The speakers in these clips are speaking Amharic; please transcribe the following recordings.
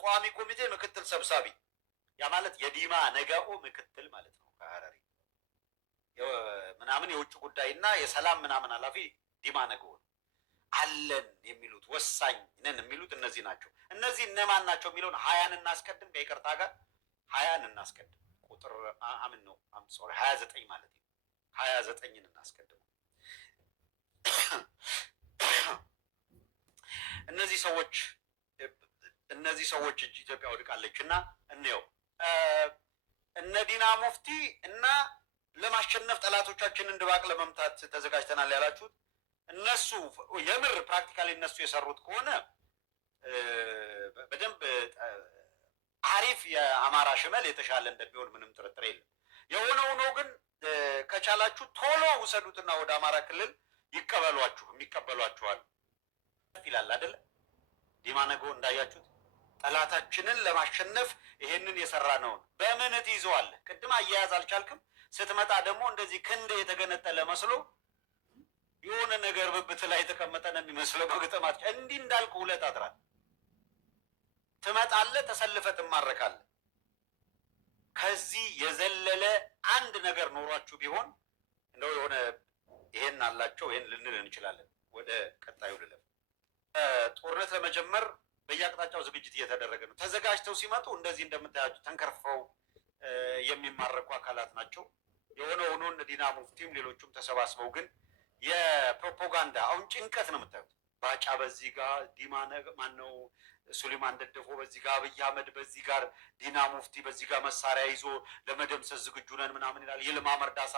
ቋሚ ኮሚቴ ምክትል ሰብሳቢ ያ ማለት የዲማ ነገኦ ምክትል ማለት ነው። ከሐረሪ ምናምን የውጭ ጉዳይና የሰላም ምናምን ኃላፊ ዲማ ነገኦ አለን የሚሉት ወሳኝ ነን የሚሉት እነዚህ ናቸው። እነዚህ እነማን ናቸው የሚለውን 20 እናስቀድም። ከይቅርታ ጋር 20 እናስቀድም። ቁጥር አምን ነው 29 ማለት ነው። 29ን እናስቀድም። እነዚህ ሰዎች ኢትዮጵያ ወድቃለች እና እንየው እነ ዲና ሙፍቲ እና ለማሸነፍ ጠላቶቻችንን ድባቅ ለመምታት ተዘጋጅተናል ያላችሁት እነሱ የምር ፕራክቲካሊ እነሱ የሰሩት ከሆነ በደንብ አሪፍ የአማራ ሽመል የተሻለ እንደሚሆን ምንም ጥርጥር የለም። የሆነው ነው ግን ከቻላችሁ ቶሎ ውሰዱትና ወደ አማራ ክልል የሚቀበሏችኋል ይላል አይደለ? ዲማ ነገኦ እንዳያችሁት ጠላታችንን ለማሸነፍ ይሄንን የሰራ ነው። በምን ትይዘዋለህ? ቅድም አያያዝ አልቻልክም። ስትመጣ ደግሞ እንደዚህ ክንድ የተገነጠለ መስሎ የሆነ ነገር ብብት ላይ የተቀመጠ ነው የሚመስለው። በግጥማት እንዲህ እንዳልኩ ሁለት አድራል ትመጣለህ፣ ተሰልፈህ ትማረካለህ። ከዚህ የዘለለ አንድ ነገር ኖሯችሁ ቢሆን እንደው የሆነ ይሄን አላቸው ይሄን ልንል እንችላለን። ወደ ቀጣዩ ልለፍ። ጦርነት ለመጀመር በየአቅጣጫው ዝግጅት እየተደረገ ነው። ተዘጋጅተው ሲመጡ እንደዚህ እንደምታያቸው ተንከርፈው የሚማረኩ አካላት ናቸው። የሆነ ሆኖ እነ ዲና ሙፍቲም ሌሎቹም ተሰባስበው ግን የፕሮፓጋንዳ አሁን ጭንቀት ነው የምታዩት። ባጫ በዚህ ጋር ዲማ ማነው ሱሌማን ደደፎ በዚህ ጋር አብይ አህመድ በዚህ ጋር ዲና ሙፍቲ በዚህ ጋር መሳሪያ ይዞ ለመደምሰስ ዝግጁ ነን ምናምን ይላል። ይልማ መርዳሳ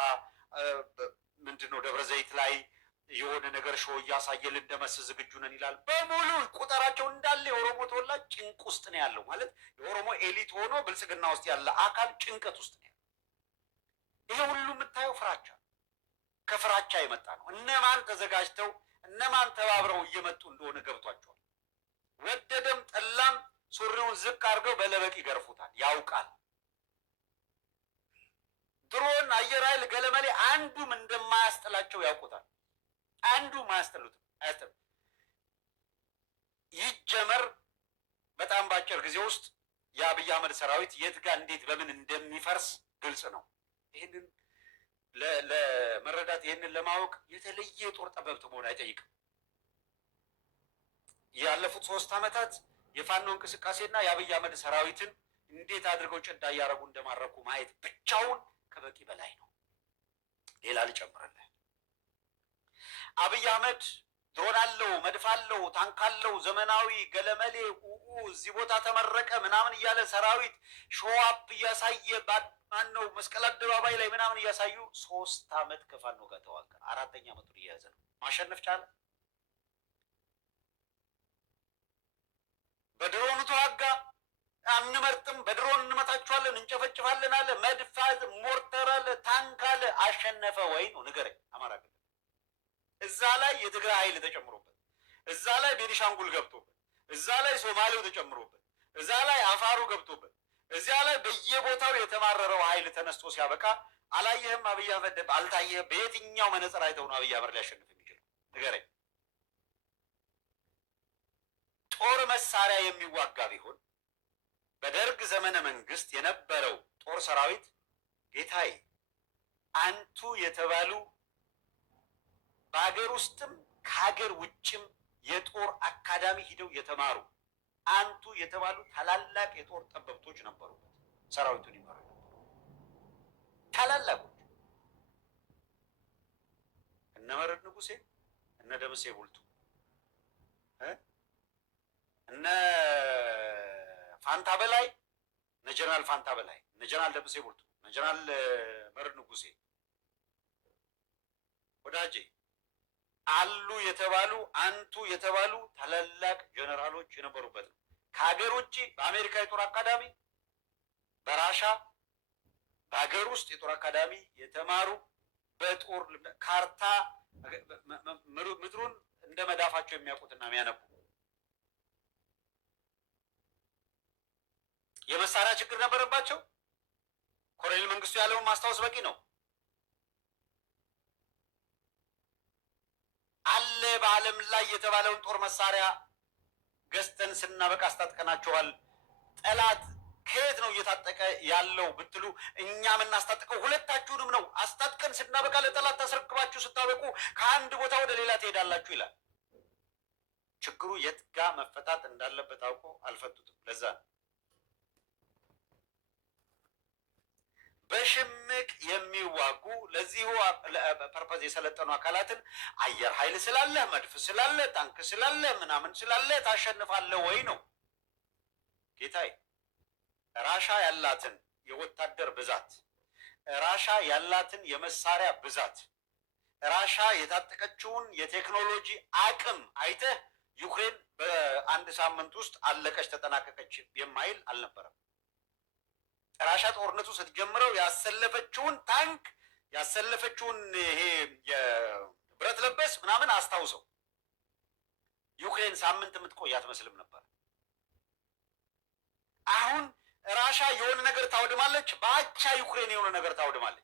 ምንድነው ደብረ ዘይት ላይ የሆነ ነገር ሾው እያሳየ ልንደመስስ ዝግጁ ነን ይላል። በሙሉ ቁጥራቸው እንዳለ የኦሮሞ ተወላጅ ጭንቅ ውስጥ ነው ያለው። ማለት የኦሮሞ ኤሊት ሆኖ ብልጽግና ውስጥ ያለ አካል ጭንቀት ውስጥ ነው ያለው። ይሄ ሁሉ የምታየው ፍራቻ ከፍራቻ የመጣ ነው። እነማን ተዘጋጅተው እነማን ተባብረው እየመጡ እንደሆነ ገብቷቸዋል። ወደደም ጠላም ሱሪውን ዝቅ አድርገው በለበቅ ይገርፉታል። ያውቃል። ድሮን አየር ኃይል ገለመሌ አንዱም እንደማያስጥላቸው ያውቁታል። አንዱ ማያስጥሉትም አያስጥሉ ይጀመር በጣም ባጭር ጊዜ ውስጥ የአብይ አህመድ ሰራዊት የት ጋር እንዴት በምን እንደሚፈርስ ግልጽ ነው። ይህንን ለመረዳት ይህንን ለማወቅ የተለየ የጦር ጠበብት መሆን አይጠይቅም። ያለፉት 3 ዓመታት የፋኖ እንቅስቃሴና የአብይ አህመድ ሰራዊትን እንዴት አድርገው ጭዳ እያረጉ እንደማረኩ ማየት ብቻውን ከበቂ በላይ ነው። ሌላ ልጨምርልህ። አብይ አህመድ ድሮን አለው፣ መድፍ አለው፣ ታንክ አለው፣ ዘመናዊ ገለመሌ እዚህ ቦታ ተመረቀ ምናምን እያለ ሰራዊት ሾዋፕ እያሳየ ማነው መስቀል አደባባይ ላይ ምናምን እያሳዩ 3 ዓመት ከፋኖ ጋር ተዋጋ። 4ኛ ዓመቱን እየያዘ ነው። ማሸነፍ ቻለ? በድሮኑ ተዋጋ። አንመርጥም፣ በድሮን እንመታችኋለን፣ እንጨፈጭፋለን አለ። መድፋት ሞርተር አለ፣ ታንክ አለ። አሸነፈ ወይ ነው ንገረኝ። አማራ ክልል እዛ ላይ የትግራይ ኃይል ተጨምሮበት፣ እዛ ላይ ቤኒሻንጉል ገብቶበት፣ እዛ ላይ ሶማሌው ተጨምሮበት፣ እዛ ላይ አፋሩ ገብቶበት፣ እዚያ ላይ በየቦታው የተማረረው ኃይል ተነስቶ ሲያበቃ አላየህም? አብይ አህመድ አልታየህም? በየትኛው መነጽር አይተው ነው አብይ አህመድ ሊያሸንፍ የሚችለው? ንገረኝ። ጦር መሳሪያ የሚዋጋ ቢሆን በደርግ ዘመነ መንግስት የነበረው ጦር ሰራዊት ጌታዬ አንቱ የተባሉ በሀገር ውስጥም ከሀገር ውጭም የጦር አካዳሚ ሂደው የተማሩ አንቱ የተባሉ ታላላቅ የጦር ጠበብቶች ነበሩበት። ሰራዊቱን ይመሩ ታላላቆች እነ መረድ ንጉሴ፣ እነ ደምሴ ቡልቱ፣ እነ ፋንታ በላይ፣ እነ ጀነራል ፋንታ በላይ፣ እነ ጀነራል ደምሴ ቡልቱ፣ እነ ጀነራል መረድ ንጉሴ ወዳጄ አሉ የተባሉ አንቱ የተባሉ ታላላቅ ጀነራሎች የነበሩበት ነው። ከሀገር ውጭ በአሜሪካ የጦር አካዳሚ፣ በራሻ በሀገር ውስጥ የጦር አካዳሚ የተማሩ በጦር ካርታ ምድሩን እንደ መዳፋቸው የሚያውቁትና የሚያነቡ የመሳሪያ ችግር ነበረባቸው። ኮሎኔል መንግስቱ ያለውን ማስታወስ በቂ ነው። አለ በዓለም ላይ የተባለውን ጦር መሳሪያ ገዝተን ስናበቃ አስታጥቀናቸዋል። ጠላት ከየት ነው እየታጠቀ ያለው ብትሉ እኛ የምናስታጥቀው ሁለታችሁንም ነው። አስታጥቀን ስናበቃ ለጠላት ታስረክባችሁ ስታበቁ ከአንድ ቦታ ወደ ሌላ ትሄዳላችሁ ይላል። ችግሩ የት ጋ መፈታት እንዳለበት አውቆ አልፈቱትም። ለዛ በሽምቅ የሚዋጉ ለዚሁ ፐርፐዝ የሰለጠኑ አካላትን አየር ኃይል ስላለ፣ መድፍ ስላለ፣ ታንክ ስላለ፣ ምናምን ስላለ ታሸንፋለህ ወይ ነው ጌታዬ። ራሻ ያላትን የወታደር ብዛት፣ ራሻ ያላትን የመሳሪያ ብዛት፣ ራሻ የታጠቀችውን የቴክኖሎጂ አቅም አይተህ ዩክሬን በአንድ ሳምንት ውስጥ አለቀች ተጠናቀቀች የማይል አልነበረም። ራሻ ጦርነቱ ስትጀምረው ያሰለፈችውን ታንክ ያሰለፈችውን ይሄ የብረት ለበስ ምናምን አስታውሰው። ዩክሬን ሳምንት የምትቆይ አትመስልም ነበር። አሁን ራሻ የሆነ ነገር ታወድማለች፣ በአቻ ዩክሬን የሆነ ነገር ታወድማለች።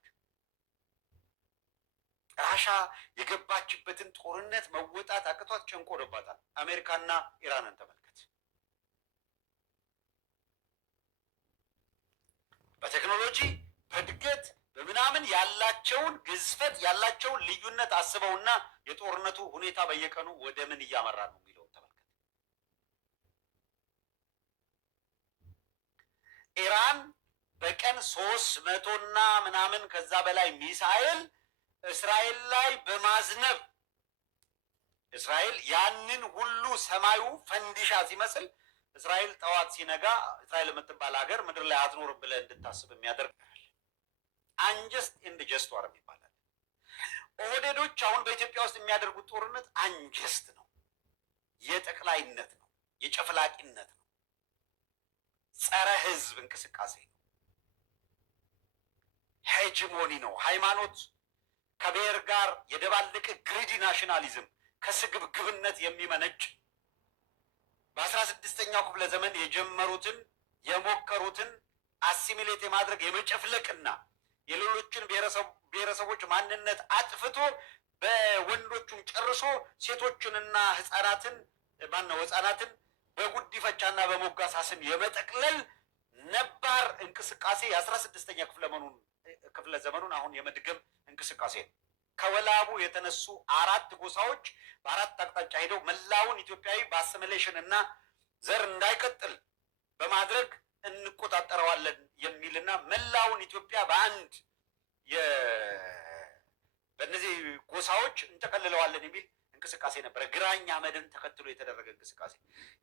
ራሻ የገባችበትን ጦርነት መወጣት አቅቷት ጨንቆባታል። አሜሪካና ኢራንን ተመልከት። በቴክኖሎጂ በእድገት በምናምን ያላቸውን ግዝፈት ያላቸውን ልዩነት አስበውና የጦርነቱ ሁኔታ በየቀኑ ወደ ምን እያመራ ነው የሚለውን ተመልከት። ኢራን በቀን 300 ምናምን ከዛ በላይ ሚሳኤል እስራኤል ላይ በማዝነብ እስራኤል ያንን ሁሉ ሰማዩ ፈንዲሻ ሲመስል እስራኤል ጠዋት ሲነጋ እስራኤል የምትባል ሀገር ምድር ላይ አትኖርም ብለህ እንድታስብ የሚያደርግ አንጀስት ኤንድ ጀስት ዋር ይባላል። ኦህዴዶች አሁን በኢትዮጵያ ውስጥ የሚያደርጉት ጦርነት አንጀስት ነው፣ የጠቅላይነት ነው፣ የጨፍላቂነት ነው፣ ጸረ ህዝብ እንቅስቃሴ ነው፣ ሄጅሞኒ ነው። ሃይማኖት ከብሔር ጋር የደባለቀ ግሪዲ ናሽናሊዝም ከስግብግብነት የሚመነጭ በ16ኛው ክፍለ ዘመን የጀመሩትን የሞከሩትን አሲሚሌት የማድረግ የመጨፍለቅና የሌሎችን ብሔረሰቦች ማንነት አጥፍቶ በወንዶቹም ጨርሶ ሴቶችንና ህፃናትን በጉዲፈቻና በሞጋሳ ስም የመጠቅለል ነባር እንቅስቃሴ የ16ኛ ክፍለ ዘመኑን አሁን የመድገም እንቅስቃሴ ነው። ከወላቡ የተነሱ 4 ጎሳዎች በ4 አቅጣጫ ሄደው መላውን ኢትዮጵያዊ በአሲሚሌሽን እና ዘር እንዳይቀጥል በማድረግ እንቆጣጠረዋለን የሚልና መላውን ኢትዮጵያ በአንድ በእነዚህ ጎሳዎች እንጠቀልለዋለን የሚል እንቅስቃሴ ነበረ። ግራኝ አመድን ተከትሎ የተደረገ እንቅስቃሴ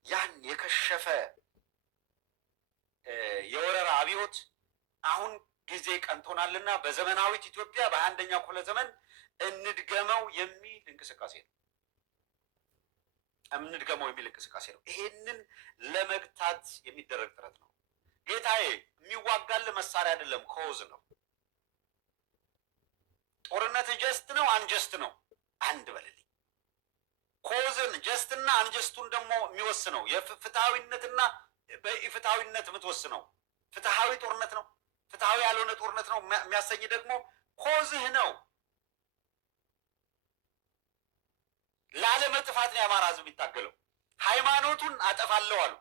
ያን የከሸፈ የወረራ አብዮት አሁን ጊዜ ቀንቶናልና በዘመናዊት ኢትዮጵያ በ21ኛው ክፍለ ዘመን እንድገመው የሚል እንቅስቃሴ ነው። ይሄንን ለመግታት የሚደረግ ጥረት ነው። ጌታዬ የሚዋጋል መሳሪያ አይደለም፣ ኮዝ ነው። ጦርነት ጀስት ነው አንጀስት ነው? አንድ በልልኝ። ኮዝን ጀስትና አንጀስቱን ደግሞ የሚወስነው የፍትሃዊነትና በኢፍትሃዊነት የምትወስነው ፍትሃዊ ጦርነት ነው፣ ፍትሃዊ ያልሆነ ጦርነት ነው የሚያሰኝ ደግሞ ኮዝህ ነው። ላለመጥፋት ነው የአማራ ህዝብ የሚታገለው። ሃይማኖቱን አጠፋለሁ አሉ።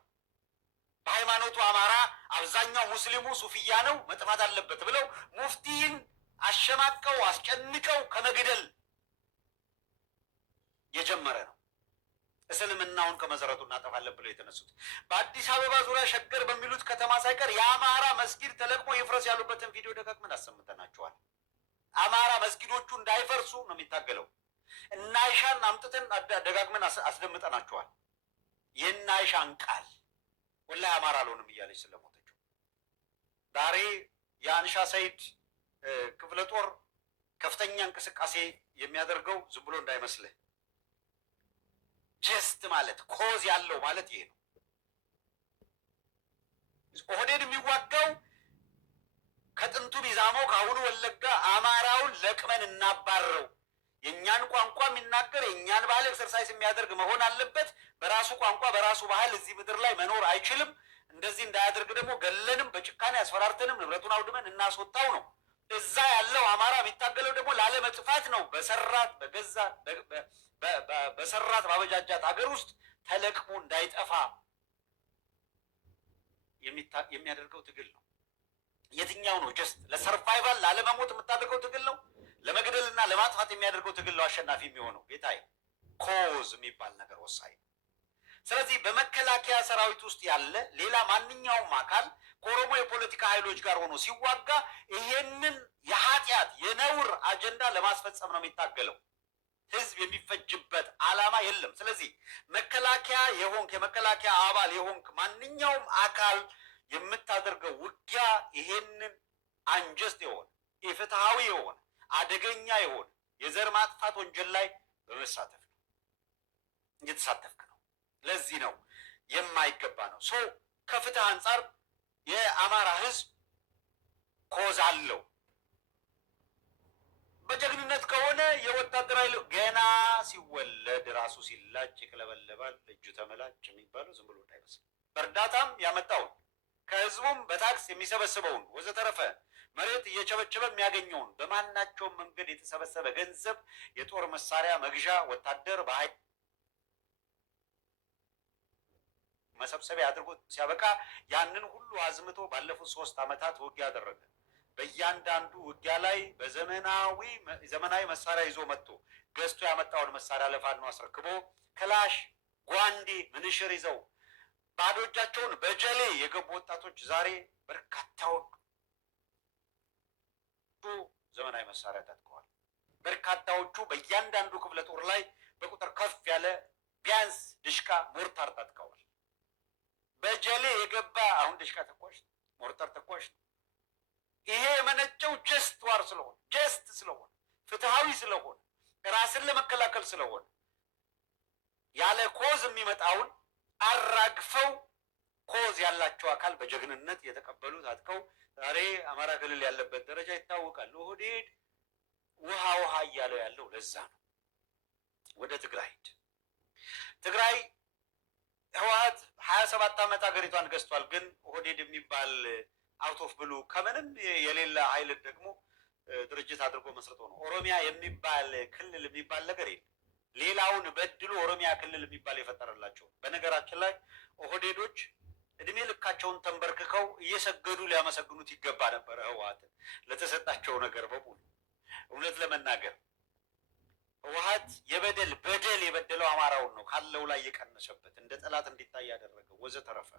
በሃይማኖቱ አማራ አብዛኛው ሙስሊሙ ሱፊያ ነው መጥፋት አለበት ብለው ሙፍቲን አሸማቀው አስጨንቀው ከመግደል የጀመረ ነው። እስልምናውን ከመሰረቱ እናጠፋለን ብለው የተነሱት በአዲስ አበባ ዙሪያ ሸገር በሚሉት ከተማ ሳይቀር የአማራ መስጊድ ተለቅሞ ይፍረስ ያሉበትን ቪዲዮ ደጋግመን አሰምተናቸዋል። አማራ መስጊዶቹ እንዳይፈርሱ ነው የሚታገለው። እና አይሻን አምጥተን ደጋግመን አስደምጠናቸዋል። የእነ አይሻን ቃል ወላሂ አማራ አልሆንም እያለች ስለሞተችው ዛሬ የአንሻ ሰይድ ክፍለ ጦር ከፍተኛ እንቅስቃሴ የሚያደርገው ዝም ብሎ እንዳይመስልህ። ጀስት ማለት ኮዝ ያለው ማለት ይሄ ነው። ኦህዴድ የሚዋጋው ከጥንቱ ቢዛሞ ከአሁኑ ወለጋ አማራውን ለቅመን እናባረው፣ የእኛን ቋንቋ የሚናገር የእኛን ባህል ኤክሰርሳይዝ የሚያደርግ መሆን አለበት። በራሱ ቋንቋ በራሱ ባህል እዚህ ምድር ላይ መኖር አይችልም። እንደዚህ እንዳያደርግ ደግሞ ገለንም በጭካኔ አስፈራርተንም ንብረቱን አውድመን እናስወጣው ነው። እዛ ያለው አማራ የሚታገለው ደግሞ ላለመጥፋት ነው። በሰራት ባበጃጃት ሀገር ውስጥ ተለቅሞ እንዳይጠፋ የሚያደርገው ትግል ነው። የትኛው ነው ጀስት ለሰርቫይቫል ላለመሞት የምታደርገው ትግል ነው? ለመግደልና ለማጥፋት የሚያደርገው ትግል ነው አሸናፊ የሚሆነው? ጌታዬ ኮዝ የሚባል ነገር ወሳኝ ነው። ስለዚህ በመከላከያ ሰራዊት ውስጥ ያለ ሌላ ማንኛውም አካል ከኦሮሞ የፖለቲካ ኃይሎች ጋር ሆኖ ሲዋጋ ይሄንን የኃጢአት የነውር አጀንዳ ለማስፈጸም ነው የሚታገለው። ህዝብ የሚፈጅበት ዓላማ የለም። ስለዚህ መከላከያ የሆንክ የመከላከያ አባል የሆንክ ማንኛውም አካል የምታደርገው ውጊያ ይሄንን አንጀስት የሆነ ኢፍትሐዊ የሆነ አደገኛ የሆነ የዘር ማጥፋት ወንጀል ላይ በመሳተፍ ነው፣ እየተሳተፍክ ነው። ለዚህ ነው የማይገባ ነው። ሶ ከፍትህ አንጻር የአማራ ህዝብ ኮዝ አለው። በጀግንነት ከሆነ የወታደራዊ ገና ሲወለድ ራሱ ሲላጭ ይቅለበለባል፣ እጁ ተመላጭ የሚባለው ዝም ብሎ እንዳይመስል በእርዳታም ያመጣውን ከህዝቡም በታክስ የሚሰበስበውን ወዘተረፈ መሬት እየቸበቸበ የሚያገኘውን በማናቸውም መንገድ የተሰበሰበ ገንዘብ የጦር መሳሪያ መግዣ ወታደር በኃይል መሰብሰቢያ አድርጎ ሲያበቃ ያንን ሁሉ አዝምቶ ባለፉት 3 ዓመታት ውጊያ አደረገ። በእያንዳንዱ ውጊያ ላይ ዘመናዊ መሳሪያ ይዞ መጥቶ ገዝቶ ያመጣውን መሳሪያ ለፋኖ አስረክቦ ክላሽ፣ ጓንዴ፣ ምንሽር ይዘው ባዶ እጃቸውን በጀሌ የገቡ ወጣቶች ዛሬ በርካታዎቹ ዘመናዊ መሳሪያ ታጥቀዋል። በርካታዎቹ በእያንዳንዱ ክፍለ ጦር ላይ በቁጥር ከፍ ያለ ቢያንስ ድሽቃ፣ ሞርታር ታጥቀዋል። በጀሌ የገባ አሁን ድሽቃ ተኳሽ፣ ሞርታር ተኳሽ ነው። ይሄ የመነጨው ጀስት ስለሆነ ፍትሃዊ ስለሆነ ራስን ለመከላከል ስለሆነ ያለ ኮዝ የሚመጣውን አራግፈው ኮዝ ያላቸው አካል በጀግንነት የተቀበሉት አጥቀው ዛሬ አማራ ክልል ያለበት ደረጃ ይታወቃል። ኦህዴድ ውሃ እያለው ያለው ለዛ ነው። ወደ ትግራይ ህወሓት 27 ዓመት ሀገሪቷን ገዝቷል። ግን ኦህዴድ የሚባል አውት ኦፍ ብሉ ከምንም የሌለ ኃይል ደግሞ ድርጅት አድርጎ መስርቶ ነው። ኦሮሚያ የሚባል ክልል የሚባል ነገር የለም። ሌላውን በድሉ ኦሮሚያ ክልል የሚባል የፈጠረላቸው። በነገራችን ላይ ኦህዴዶች እድሜ ልካቸውን ተንበርክከው እየሰገዱ ሊያመሰግኑት ይገባ ነበረ ህወሓትን ለተሰጣቸው ነገር በሙሉ። እውነት ለመናገር ህወሓት በደል የበደለው አማራውን ነው ካለው ላይ የቀነሰበት፣ እንደ ጠላት እንዲታይ ያደረገው ወዘተረፈ።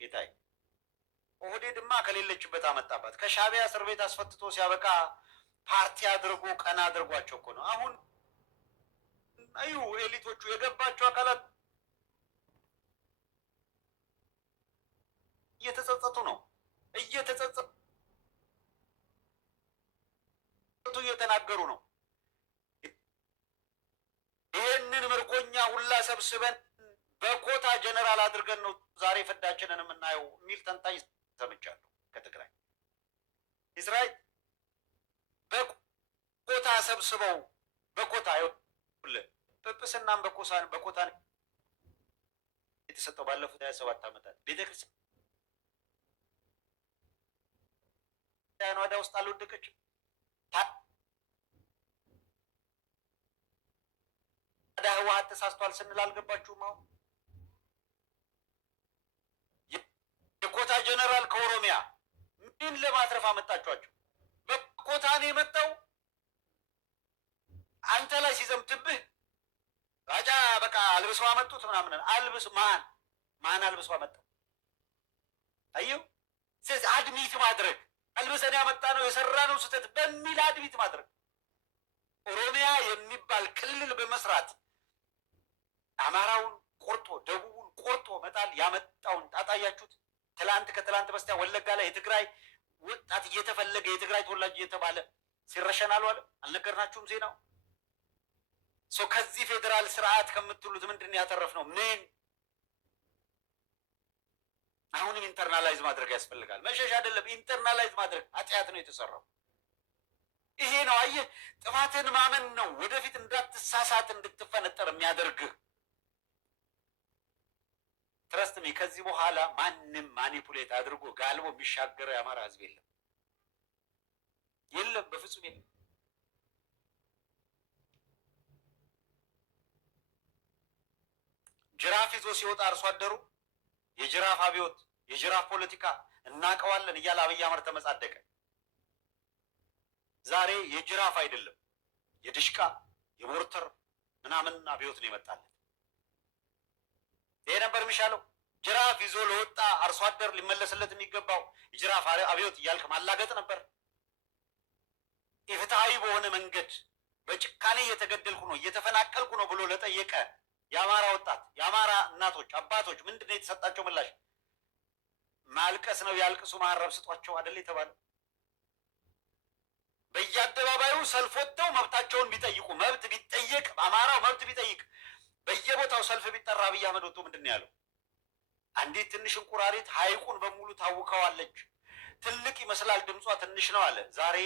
ጌታዬ ኦህዴድማ ከሌለችበት አመጣባት። ከሻዕቢያ እስር ቤት አስፈትቶ ሲያበቃ ፓርቲ አድርጎ ቀና አድርጓቸው እኮ ነው። አሁን አዩ ኤሊቶቹ የገባቸው አካላት እየተጸጸቱ ነው። እየተናገሩ ነው። ይህንን ምርኮኛ ሁላ ሰብስበን በኮታ ጀነራል አድርገን ነው ዛሬ ፍዳችንን የምናየው የሚል ተንታኝ ሰምቻለሁ ከትግራይ። እስራኤል በኮታ ሰብስበው በኮታ ጵጵስናም በኮታ የተሰጠው ባለፉት 27 ዓመታት ቤተክርስቲያን ወደ ውስጥ አልወደቀችም። ታዲያ ህወሓት ተሳስቷል ስንል አልገባችሁም? አሁን የኮታ ጀነራል ከኦሮሚያ ምን ለማትረፍ አመጣችኋቸው? በኮታ ነው የመጣው። አንተ ላይ ሲዘምትብህ ባጫ በቃ አልብሰው አመጡት ምናምን። አልብስ ማን አልብሶ አመጣው? አየው። ስለዚህ አድሚት ማድረግ አልብሰን ያመጣ ነው የሰራ ነው ስህተት በሚል አድሚት ማድረግ፣ ኦሮሚያ የሚባል ክልል በመስራት አማራውን ቆርጦ ደቡቡን ቆርጦ መጣል ያመጣውን ጣጣያችሁት። ከትላንት በስቲያ ወለጋ ላይ የትግራይ ወጣት እየተፈለገ የትግራይ ተወላጅ እየተባለ ሲረሸን አልዋለም? አልነገርናችሁም ዜናው? ከዚህ ፌዴራል ስርዓት ከምትሉት ምንድን ያተረፍነው? ምን አሁንም ኢንተርናላይዝ ማድረግ ያስፈልጋል። መሸሽ አይደለም፣ ኢንተርናላይዝ ማድረግ ኃጢአት ነው የተሰራው። ይሄ ነው አየህ፣ ጥፋትን ማመን ነው ወደፊት እንዳትሳሳት እንድትፈነጠር የሚያደርግህ። ትረስትሚ ከዚህ በኋላ ማንም ማኒፑሌት አድርጎ ጋልቦ የሚሻገረው የአማራ ህዝብ የለም፣ በፍጹም የለም። ጅራፍ ይዞ ሲወጣ አርሶ አደሩ የጅራፍ አብዮት የጅራፍ ፖለቲካ እናቀዋለን እያለ አብይ አህመድ ተመጻደቀ። ዛሬ የጅራፍ አይደለም የድሽቃ የሞርተር ምናምን አብዮት ነው የመጣለት። ይሄ ነበር የሚሻለው። ጅራፍ ይዞ ለወጣ አርሶ አደር ሊመለስለት የሚገባው የጅራፍ አብዮት እያልክ ማላገጥ ነበር። ኢፍትሐዊ በሆነ መንገድ በጭካኔ እየተገደልኩ ነው እየተፈናቀልኩ ነው ብሎ ለጠየቀ የአማራ ወጣት የአማራ እናቶች አባቶች ምንድን ነው የተሰጣቸው ምላሽ? ማልቀስ ነው። ያልቅሱ ማረብ ስጧቸው አይደል የተባለው? በየአደባባዩ ሰልፍ ወጥተው መብታቸውን ቢጠይቁ መብት ቢጠየቅ አማራው መብት ቢጠይቅ በየቦታው ሰልፍ ቢጠራ አብይ አህመድ ወጥቶ ምንድን ነው ያለው? አንዲት ትንሽ እንቁራሪት ሐይቁን በሙሉ ታውከዋለች። ትልቅ ይመስላል ድምጿ ትንሽ ነው አለ። ዛሬ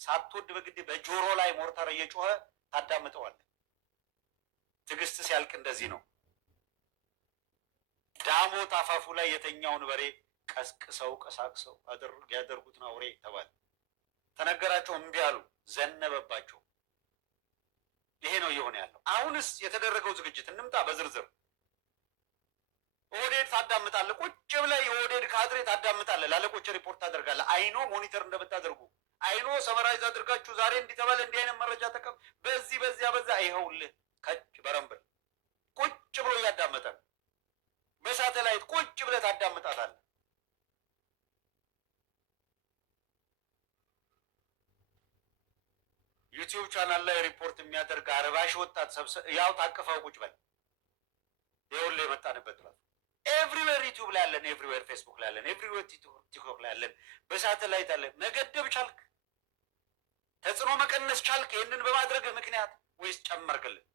ሳትወድ በግድ በጆሮ ላይ ሞርተር እየጮኸ ታዳምጠዋለህ። ትዕግስት ሲያልቅ እንደዚህ ነው። ዳሞት አፋፉ ላይ የተኛውን በሬ ቀስቅሰው ቀሳቅሰው ያደርጉት ነው አውሬ ተባለ። ተነገራቸው፣ እምቢ አሉ፣ ዘነበባቸው። ይሄ ነው እየሆነ ያለው። አሁንስ የተደረገው ዝግጅት እንምጣ በዝርዝር። ኦህዴድ ታዳምጣለህ፣ ቁጭ ብለህ የኦህዴድ ካድሬ ታዳምጣለህ፣ ላለቆች ሪፖርት ታደርጋለህ። አይኖ ሞኒተር እንደምታደርጉ አይኖ ሰመራይዝ አድርጋችሁ ዛሬ እንዲተባለ እንዲህ አይነት መረጃ ተቀብ በዚህ በዚያ በዛ ይኸውልህ ከጭ በረምብል ቁጭ ብሎ እያዳመጠ በሳተላይት ቁጭ ብለህ ታዳምጣታለህ። ዩቲዩብ ቻናል ላይ ሪፖርት የሚያደርግ አረባሽ ወጣት ያው ታቅፈው ቁጭ በል። ይኸውልህ የመጣንበት ጥላት ኤቭሪዌር ዩቲዩብ ላይ አለን፣ ኤቭሪዌር ፌስቡክ ላይ አለን፣ ኤቭሪዌር ቲክቶክ ላይ አለን፣ በሳተላይት አለን። መገደብ ቻልክ? ተጽዕኖ መቀነስ ቻልክ? ይህንን በማድረግ ምክንያት ወይስ ጨመርክልን?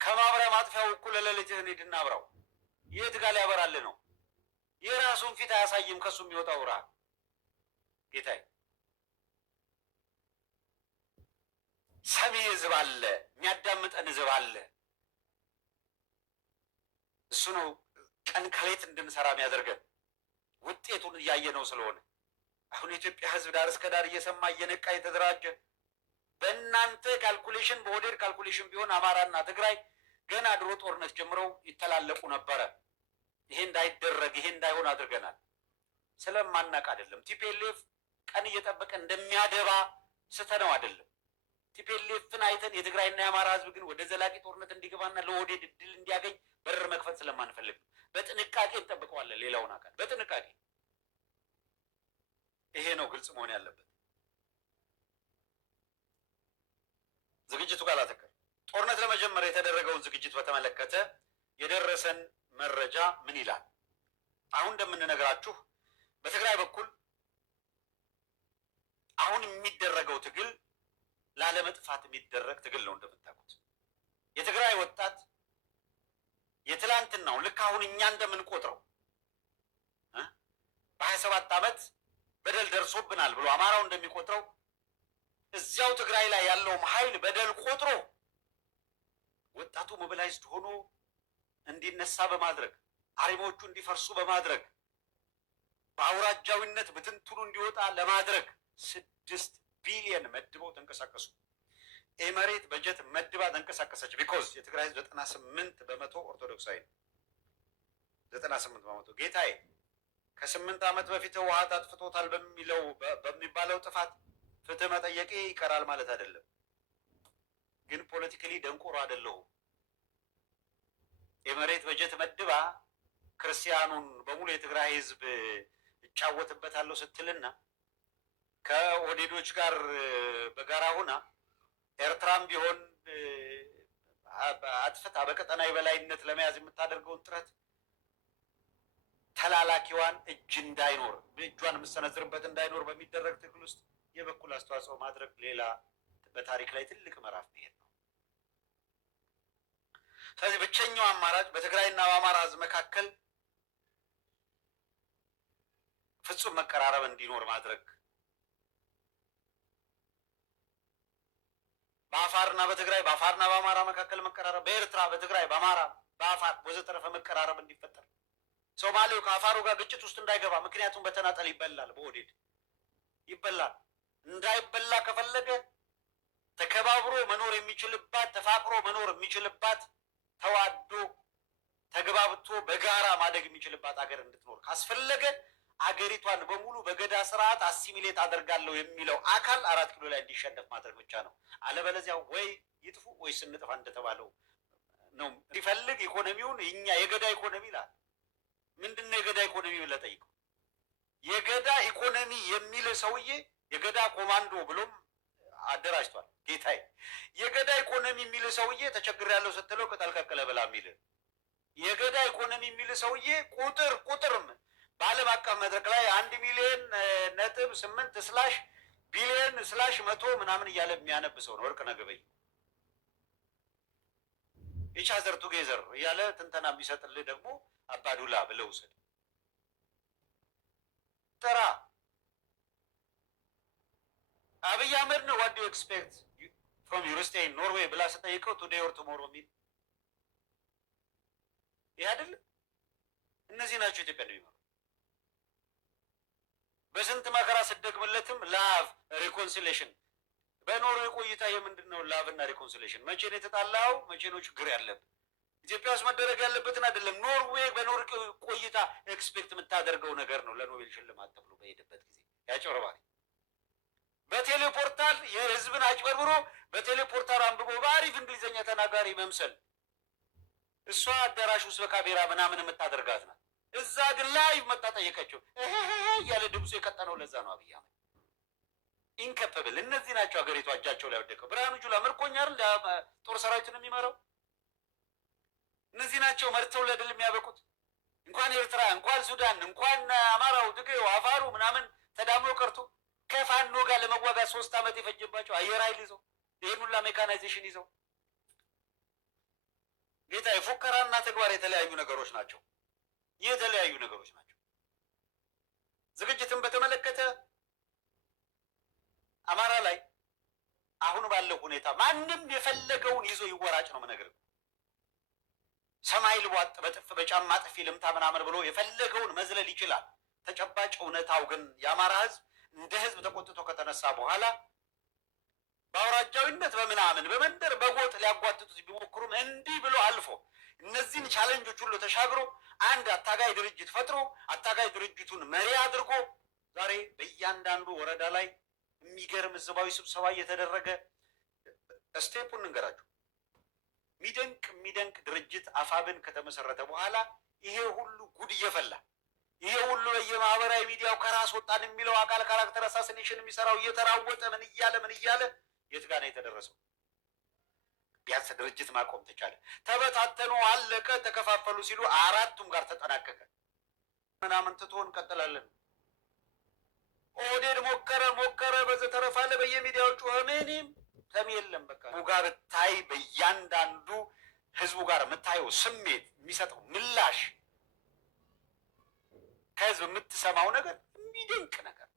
ከማብሪያ ማጥፊያው እኩል ለሌሊትህን ሂድና አብራው። የት ጋር ሊያበራልህ ነው? የራሱን ፊት አያሳይም ከሱ የሚወጣው ብርሃን። ጌታዬ ሰሚ ህዝብ አለ፣ የሚያዳምጠን ህዝብ አለ። እሱ ነው ቀን ከሌት እንድንሰራ የሚያደርገን ውጤቱን እያየ ነው ስለሆነ አሁን የኢትዮጵያ ህዝብ ዳር እስከ ዳር እየሰማ እየነቃ የተደራጀ በእናንተ ካልኩሌሽን በኦህዴድ ካልኩሌሽን ቢሆን አማራና ትግራይ ገና ድሮ ጦርነት ጀምረው ይተላለቁ ነበረ። ይሄ እንዳይደረግ ይሄ እንዳይሆን አድርገናል። ስለማናቅ አይደለም። ቲፒኤልኤፍ ቀን እየጠበቀ እንደሚያደባ ስተነው አይደለም። ቲፒኤልኤፍን አይተን የትግራይና የአማራ ህዝብ ግን ወደ ዘላቂ ጦርነት እንዲገባና ለኦህዴድ እድል እንዲያገኝ በር መክፈት ስለማንፈልግ በጥንቃቄ እንጠብቀዋለን። ሌላውን አካል በጥንቃቄ ይሄ ነው ግልጽ መሆን ያለበት። ዝግጅቱ ጋር ላተከር ጦርነት ለመጀመር የተደረገውን ዝግጅት በተመለከተ የደረሰን መረጃ ምን ይላል? አሁን እንደምንነግራችሁ በትግራይ በኩል አሁን የሚደረገው ትግል ላለመጥፋት የሚደረግ ትግል ነው። እንደምታውቁት የትግራይ ወጣት የትላንትናው ልክ አሁን እኛ እንደምንቆጥረው በ27 ዓመት በደል ደርሶብናል ብሎ አማራው እንደሚቆጥረው እዚያው ትግራይ ላይ ያለውም ኃይል በደል ቆጥሮ ወጣቱ ሞቢላይዝድ ሆኖ እንዲነሳ በማድረግ አሪሞቹ እንዲፈርሱ በማድረግ በአውራጃዊነት ብትንትኑ እንዲወጣ ለማድረግ 6 ቢሊየን መድበው ተንቀሳቀሱ። ኤመሬት በጀት መድባ ተንቀሳቀሰች። ቢኮዝ የትግራይ 98% ኦርቶዶክሳዊ ነው። 98% ጌታዬ ከ8 ዓመት በፊት ህወሓት አጥፍቶታል በሚባለው ጥፋት ፍትህ መጠየቄ ይቀራል ማለት አይደለም። ግን ፖለቲካሊ ደንቆሮ አይደለሁም። የመሬት በጀት መድባ ክርስቲያኑን በሙሉ የትግራይ ህዝብ እጫወትበታለሁ ስትልና ከኦህዴዶች ጋር በጋራ ሆና ኤርትራም ቢሆን አጥፍታ በቀጠና የበላይነት ለመያዝ የምታደርገውን ጥረት ተላላኪዋን እጅ እንዳይኖር እጇን የምሰነዝርበት እንዳይኖር በሚደረግ ትግል ውስጥ የበኩል አስተዋጽኦ ማድረግ ሌላ በታሪክ ላይ ትልቅ ምዕራፍ መሄድ ነው። ስለዚህ ብቸኛው አማራጭ በትግራይና በአማራ ህዝብ መካከል ፍጹም መቀራረብ እንዲኖር ማድረግ፣ በአፋርና በትግራይ በአፋርና በአማራ መካከል መቀራረብ፣ በኤርትራ በትግራይ በአማራ በአፋር ወዘተረፈ መቀራረብ እንዲፈጠር፣ ሶማሌው ከአፋሩ ጋር ግጭት ውስጥ እንዳይገባ። ምክንያቱም በተናጠል ይበላል፣ በኦህዴድ ይበላል። እንዳይበላ ከፈለገ ተከባብሮ መኖር የሚችልባት ተፋቅሮ መኖር የሚችልባት ተዋዶ ተግባብቶ በጋራ ማደግ የሚችልባት ሀገር እንድትኖር ካስፈለገ አገሪቷን በሙሉ በገዳ ስርዓት አሲሚሌት አደርጋለሁ የሚለው አካል 4 ኪሎ ላይ እንዲሸነፍ ማድረግ ብቻ ነው። አለበለዚያ ወይ ይጥፉ ወይ ስንጥፋ እንደተባለው ነው። ሲፈልግ ኢኮኖሚውን እኛ የገዳ ኢኮኖሚ ይላል። ምንድነው የገዳ ኢኮኖሚ ብለህ ጠይቀው። የገዳ ኢኮኖሚ የሚል ሰውዬ የገዳ ኮማንዶ ብሎም አደራጅቷል። ጌታዬ የገዳ ኢኮኖሚ የሚል ሰውዬ ተቸግሬያለሁ ስትለው ቅጠል ቀቅለ ብላ የሚል የገዳ ኢኮኖሚ የሚል ሰውዬ ቁጥርም በዓለም አቀፍ መድረክ ላይ 1 ሚሊዮን ነጥብ 8 ስላሽ ቢሊዮን ስላሽ 100 ምናምን እያለ የሚያነብሰው ነው። ወርቅነህ ገበየሁ ኢቻዘር ቱጌዘር እያለ ትንተና የሚሰጥልህ ደግሞ አባዱላ ብለው ውሰድ። ተራ አብይ አህመድ ነው what do you expect from your stay in Norway ብላ ስጠይቀው today or tomorrow የሚል ይህ አይደለም። እነዚህ ናቸው ኢትዮጵያ ነው የሚመሩ። በስንት መከራ ስደግምለትም ላቭ ሪኮንሲሌሽን። በኖርዌይ ቆይታ የምንድን ነው ላቭ እና ሪኮንሲሌሽን? መቼ ነው የተጣላው? መቼ ነው ችግር ያለብን? ኢትዮጵያ ውስጥ መደረግ ያለበትን አይደለም። ኖርዌይ በኖርዌይ ቆይታ ኤክስፔክት የምታደርገው ነገር ነው። ለኖቤል ሽልማት ተብሎ በሄደበት ጊዜ ያጭበርባሪ በቴሌፖርታል የህዝብን አጭበርብሮ በቴሌፖርታል አንብቦ በአሪፍ እንግሊዝኛ ተናጋሪ መምሰል እሷ አዳራሽ ውስጥ በካሜራ ምናምን የምታደርጋት ናት። እዛ ግን ላይ መጣ ጠየቀችው እያለ ድምፁ የቀጠነው ለዛ ነው። አብይ አህመድ ኢንከፐብል። እነዚህ ናቸው ሀገሪቷ እጃቸው ላይ ወደቀው። ብርሃኑ ጁላ ምርኮኛ አይደል ጦር ሰራዊቱን የሚመራው? እነዚህ ናቸው መርተው ለድል የሚያበቁት። እንኳን ኤርትራ እንኳን ሱዳን እንኳን አማራው፣ ትግሬው፣ አፋሩ ምናምን ተዳምሮ ቀርቶ ከፋኖ ጋር ለመዋጋት 3 ዓመት የፈጀባቸው አየር ኃይል ይዘው ይህን ሁላ ሜካናይዜሽን ይዘው ጌታ የፉከራና ተግባር የተለያዩ ነገሮች ናቸው። የተለያዩ ነገሮች ናቸው። ዝግጅትን በተመለከተ አማራ ላይ አሁን ባለው ሁኔታ ማንም የፈለገውን ይዞ ይወራጭ ነው የምነግርህ። ሰማይ ልቧጥ በጥፍ በጫማ ጥፊ ልምታ ምናምን ብሎ የፈለገውን መዝለል ይችላል። ተጨባጭ እውነታው ግን የአማራ ህዝብ እንደ ህዝብ ተቆጥቶ ከተነሳ በኋላ በአውራጃዊነት በምናምን በመንደር በጎጥ ሊያጓትቱት ቢሞክሩም እንዲህ ብሎ አልፎ እነዚህን ቻሌንጆች ሁሉ ተሻግሮ አንድ አታጋይ ድርጅት ፈጥሮ አታጋይ ድርጅቱን መሪ አድርጎ ዛሬ በእያንዳንዱ ወረዳ ላይ የሚገርም ህዝባዊ ስብሰባ እየተደረገ ስቴፑን እንገራችሁ። የሚደንቅ ድርጅት አፋብን ከተመሰረተ በኋላ ይሄ ሁሉ ጉድ እየፈላ ይሄ ሁሉ በየማህበራዊ ሚዲያው ከራስ ወጣን የሚለው አካል ካራክተር አሳሲኔሽን የሚሰራው እየተራወጠ ምን እያለ የት ጋር ነው የተደረሰው? ቢያንስ ድርጅት ማቆም ተቻለ። ተበታተኑ፣ አለቀ፣ ተከፋፈሉ ሲሉ 4ቱም ጋር ተጠናቀቀ። ምናምን ትቶ እንቀጥላለን። ኦህዴድ ሞከረ በዘተረፈ አለ በየሚዲያዎቹ ምንም ተም የለም። በቃ ጋር ብታይ በእያንዳንዱ ህዝቡ ጋር የምታየው ስሜት የሚሰጠው ምላሽ ከህዝብ የምትሰማው ነገር የሚደንቅ ነገር።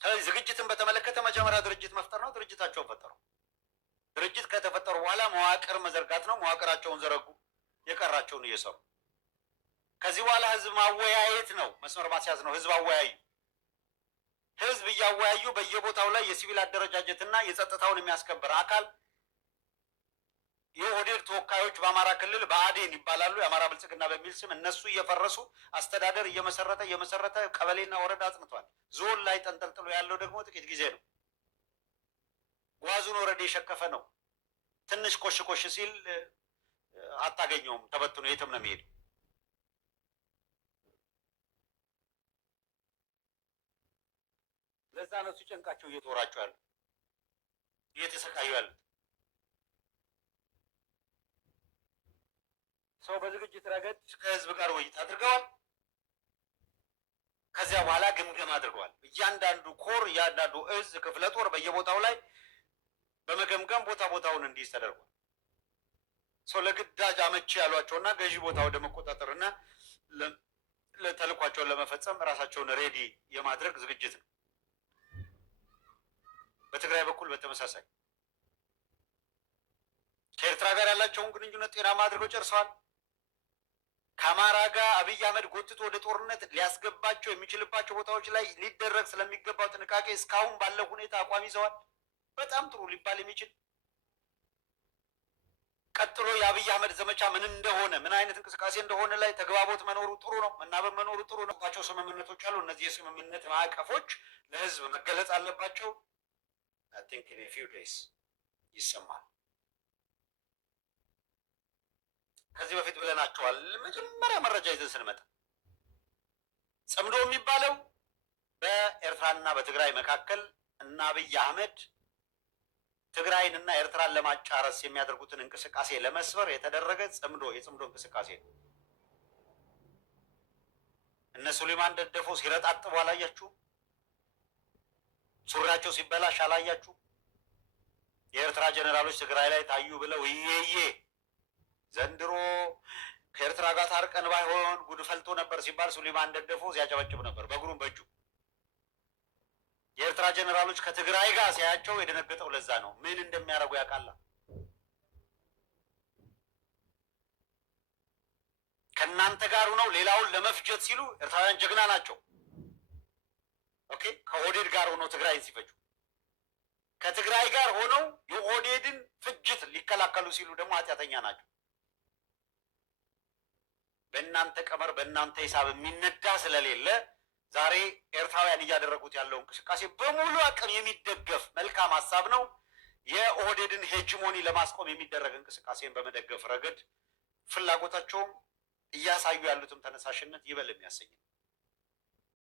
ስለዚህ ዝግጅትን በተመለከተ መጀመሪያ ድርጅት መፍጠር ነው። ድርጅታቸውን ፈጠሩ። ድርጅት ከተፈጠሩ በኋላ መዋቅር መዘርጋት ነው። መዋቅራቸውን ዘረጉ። የቀራቸውን እየሰሩ ከዚህ በኋላ ህዝብ ማወያየት ነው። መስመር ማስያዝ ነው። ህዝብ አወያዩ። ህዝብ እያወያዩ በየቦታው ላይ የሲቪል አደረጃጀትና የጸጥታውን የሚያስከብር አካል የኦህዴድ ተወካዮች በአማራ ክልል ብአዴን ይባላሉ። የአማራ ብልጽግና በሚል ስም እነሱ እየፈረሱ አስተዳደር እየመሰረተ ቀበሌና ወረዳ አጽንቷል። ዞን ላይ ጠንጠልጥሎ ያለው ደግሞ ጥቂት ጊዜ ነው። ጓዙን ወረዳ የሸከፈ ነው። ትንሽ ኮሽ ሲል አታገኘውም። ተበትኖ የትም ነው የሚሄድ። ለዛ ነው ሲጨንቃቸው እየተወራቸው ያሉ እየተሰቃዩ ያሉት። ሰው በዝግጅት ረገድ ከህዝብ ጋር ውይይት አድርገዋል። ከዚያ በኋላ ግምገማ አድርገዋል። እያንዳንዱ ኮር እያንዳንዱ እዝ ክፍለ ጦር በየቦታው ላይ በመገምገም ቦታውን እንዲይዝ ተደርጓል። ሰው ለግዳጅ አመቺ ያሏቸውና ገዢ ቦታ ወደ መቆጣጠርና ለተልኳቸውን ለመፈጸም ራሳቸውን ሬዲ የማድረግ ዝግጅት ነው። በትግራይ በኩል በተመሳሳይ ከኤርትራ ጋር ያላቸውን ግንኙነት ጤናማ አድርገው ጨርሰዋል። ከአማራ ጋር አብይ አህመድ ጎትቶ ወደ ጦርነት ሊያስገባቸው የሚችልባቸው ቦታዎች ላይ ሊደረግ ስለሚገባው ጥንቃቄ እስካሁን ባለው ሁኔታ አቋም ይዘዋል። በጣም ጥሩ ሊባል የሚችል ቀጥሎ የአብይ አህመድ ዘመቻ ምን እንደሆነ ምን አይነት እንቅስቃሴ እንደሆነ ላይ ተግባቦት መኖሩ ጥሩ ነው። መናበብ መኖሩ ጥሩ ነው። ባቸው ስምምነቶች አሉ። እነዚህ የስምምነት ማዕቀፎች ለህዝብ መገለጽ አለባቸው። I think in a few days ይሰማል። ከዚህ በፊት ብለናቸዋል። መጀመሪያ መረጃ ይዘን ስንመጣ ጽምዶ የሚባለው በኤርትራና በትግራይ መካከል እና አብይ አህመድ ትግራይንና ኤርትራን ለማጫረስ የሚያደርጉትን እንቅስቃሴ ለመስበር የተደረገ የጽምዶ እንቅስቃሴ ነው። እነ ሱሌማን ደደፎ ሲረጣጥቡ አላያችሁ? ሱሪያቸው ሲበላሽ አላያችሁ? የኤርትራ ጀነራሎች ትግራይ ላይ ታዩ ብለው ይዬ ዘንድሮ ከኤርትራ ጋር ታርቀን ባይሆን ጉድ ፈልቶ ነበር ሲባል ሱሌማን ደደፎ ሲያጨበጭብ ነበር በእግሩም በእጁ። የኤርትራ ጀነራሎች ከትግራይ ጋር ሲያያቸው የደነገጠው ለዛ ነው። ምን እንደሚያደርጉ ያውቃል። ከእናንተ ጋር ሆነው ሌላውን ለመፍጀት ሲሉ ኤርትራውያን ጀግና ናቸው። ኦኬ፣ ከኦህዴድ ጋር ሆነው ትግራይን ሲፈጁ፣ ከትግራይ ጋር ሆነው የኦህዴድን ፍጅት ሊከላከሉ ሲሉ ደግሞ ኃጢአተኛ ናቸው። በእናንተ ቀመር በእናንተ ሂሳብ የሚነዳ ስለሌለ ዛሬ ኤርትራውያን እያደረጉት ያለው እንቅስቃሴ በሙሉ አቅም የሚደገፍ መልካም ሀሳብ ነው። የኦህዴድን ሄጅሞኒ ለማስቆም የሚደረግ እንቅስቃሴን በመደገፍ ረገድ ፍላጎታቸውም እያሳዩ ያሉትም ተነሳሽነት ይበል የሚያሰኝ ነው።